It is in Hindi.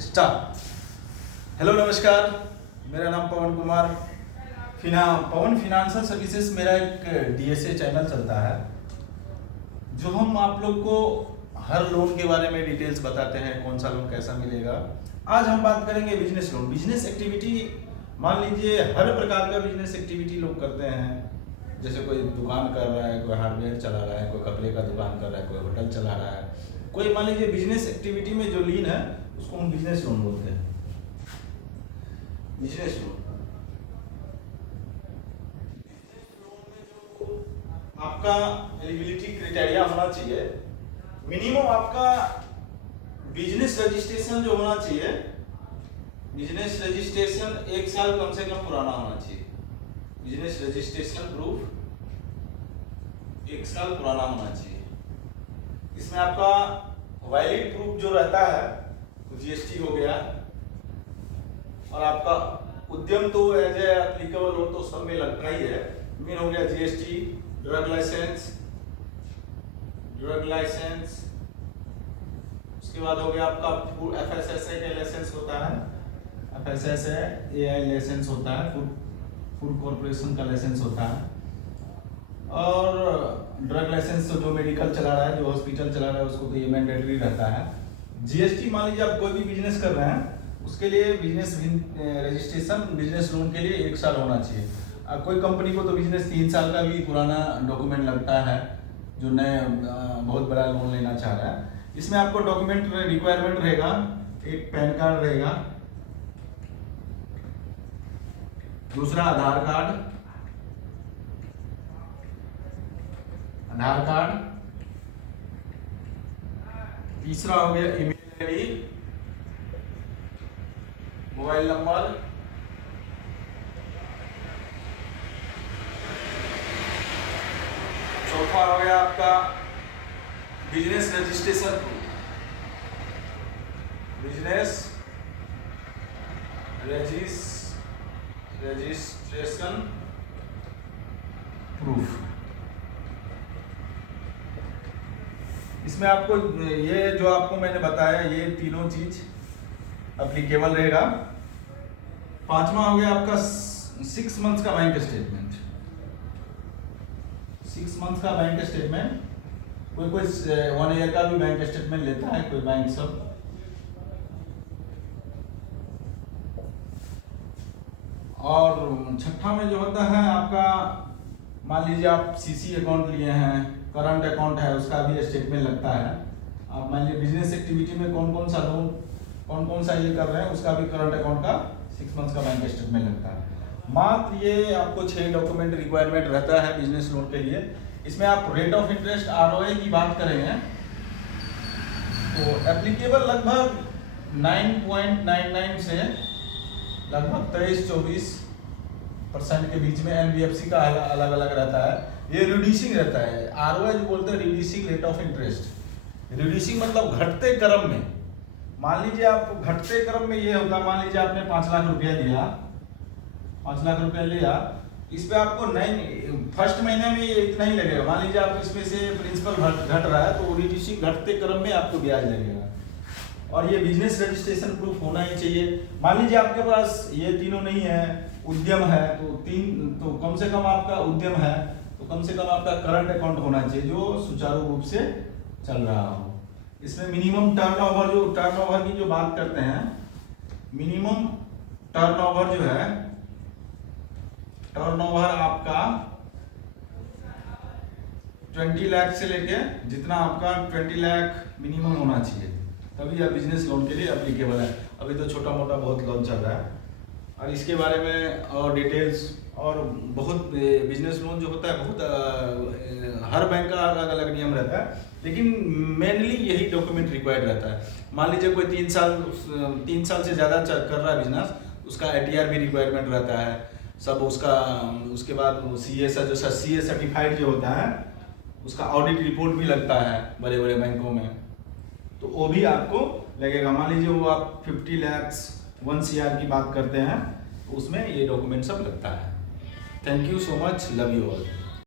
स्टार्ट। हेलो नमस्कार, मेरा नाम पवन कुमार। पवन फिनेंशियल सर्विसेज मेरा एक डीएसए चैनल चलता है, जो हम आप लोग को हर लोन के बारे में डिटेल्स बताते हैं, कौन सा लोन कैसा मिलेगा। आज हम बात करेंगे बिजनेस लोन। बिजनेस एक्टिविटी, मान लीजिए हर प्रकार का बिजनेस एक्टिविटी लोग करते हैं। जैसे कोई दुकान कर रहा है, कोई हार्डवेयर चला रहा है, कोई कपड़े का दुकान कर रहा है, कोई होटल चला रहा है, कोई मान लीजिए बिजनेस एक्टिविटी में जो लीन है उसको हम बिजनेस लोन बोलते हैं। बिजनेस लोन में जो आपका एलिजिबिलिटी क्राइटेरिया होना चाहिए, मिनिमम आपका बिजनेस रजिस्ट्रेशन जो होना चाहिए, बिजनेस रजिस्ट्रेशन 1 साल कम से कम पुराना होना चाहिए। बिजनेस रजिस्ट्रेशन प्रूफ 1 साल पुराना होना चाहिए। इसमें आपका वैलिड प्रूफ जो रहता है, जीएसटी हो गया, और आपका उद्यम तो एज ए एप्लीकेबल हो तो सब में लगता ही है। मेन हो गया जीएसटी, ड्रग लाइसेंस, उसके बाद हो गया आपका एफएसएसए का लाइसेंस होता है, एफएसएसए एआई लाइसेंस होता है, फूड कॉर्पोरेशन का लाइसेंस होता है, और ड्रग लाइसेंस तो जो मेडिकल चला रहा है, जो हॉस्पिटल चला रहा है, उसको तो ये मैंडेटरी रहता है। जीएसटी, मान लीजिए आप कोई भी बिजनेस कर रहे हैं, उसके लिए बिजनेस रजिस्ट्रेशन बिजनेस लोन के लिए 1 साल होना चाहिए। कोई कंपनी को तो बिजनेस 3 साल का भी पुराना डॉक्यूमेंट लगता है, जो नए बहुत बड़ा लोन लेना चाह रहा है। इसमें आपको डॉक्यूमेंट रिक्वायरमेंट रहेगा, एक पैन कार्ड रहेगा, दूसरा आधार कार्ड, तीसरा हो गया ईमेल आईडी, मोबाइल नंबर, चौथा हो गया आपका business registration proof, business registration proof. इसमें आपको ये जो आपको मैंने बताया, ये तीनों चीज एप्लीकेबल रहेगा। पांचवा हो गया आपका 6 मंथ्स का बैंक स्टेटमेंट। 6 मंथ्स का बैंक स्टेटमेंट, कोई 1 ईयर का भी बैंक स्टेटमेंट लेता है कोई बैंक सब। और छठा में जो होता है आपका, मान लीजिए आप सीसी अकाउंट लिए हैं, करंट अकाउंट है, उसका भी स्टेटमेंट लगता है। आप मान लीजिए बिजनेस एक्टिविटी में कौन कौन सा लोन, कौन सा ये कर रहे हैं, उसका भी करंट अकाउंट का 6 मंथ्स का बैंक स्टेटमेंट लगता है। मात्र ये आपको 6 डॉक्यूमेंट रिक्वायरमेंट रहता है बिजनेस लोन के लिए। इसमें आप रेट ऑफ इंटरेस्ट आरओए की बात करेंगे तो एप्लीकेबल लगभग 9.99 से लगभग 23-24% के बीच में। एनबीएफसी का अलग अलग रहता है, ये रिड्यूसिंग रहता है। आरओए जो बोलते हैं reducing rate of interest. Reducing मतलब घटते क्रम में। मान लीजिए आप घटते क्रम में ये होगा, मान लीजिए आपने 5 लाख रुपया लिया, 5 लाख रुपया लिया, इस पे आपको नहीं फर्स्ट महीने में ये इतना ही लगेगा। मान लीजिए आप इसमें से प्रिंसिपल घट रहा है तो रिड्यूसिंग घटते क्रम में आपको ब्याज लगेगा। और ये बिजनेस रजिस्ट्रेशन प्रूफ होना ही चाहिए। मान लीजिए आपके पास ये तीनों नहीं है, उद्यम है तो कम से कम आपका उद्यम है तो कम से कम आपका करंट अकाउंट होना चाहिए जो सुचारू रूप से चल रहा हो। इसमें मिनिमम टर्नओवर की जो बात करते हैं, मिनिमम टर्नओवर जो है, टर्नओवर आपका 20 लाख से लेके जितना आपका 20 लाख मिनिमम होना चाहिए, तभी आप बिजनेस लोन के लिए एप्लीकेबल है। अभी तो छोटा मोटा बहुत लोन चल रहा है, और इसके बारे में और डिटेल्स और बहुत बिजनेस लोन जो होता है, बहुत हर बैंक का अलग अलग नियम रहता है, लेकिन मेनली यही डॉक्यूमेंट रिक्वायर्ड रहता है। मान लीजिए कोई 3 साल से ज़्यादा कर रहा है बिजनेस, उसका आईटीआर भी रिक्वायरमेंट रहता है सब उसका। उसके बाद सीए सर्टिफाइड जो होता है, उसका ऑडिट रिपोर्ट भी लगता है बड़े बड़े बैंकों में, तो वो भी आपको लगेगा। मान लीजिए वो आप 50 लाख 1 CR की बात करते हैं, तो उसमें ये डॉक्यूमेंट सब लगता है। Thank you so much, love you all.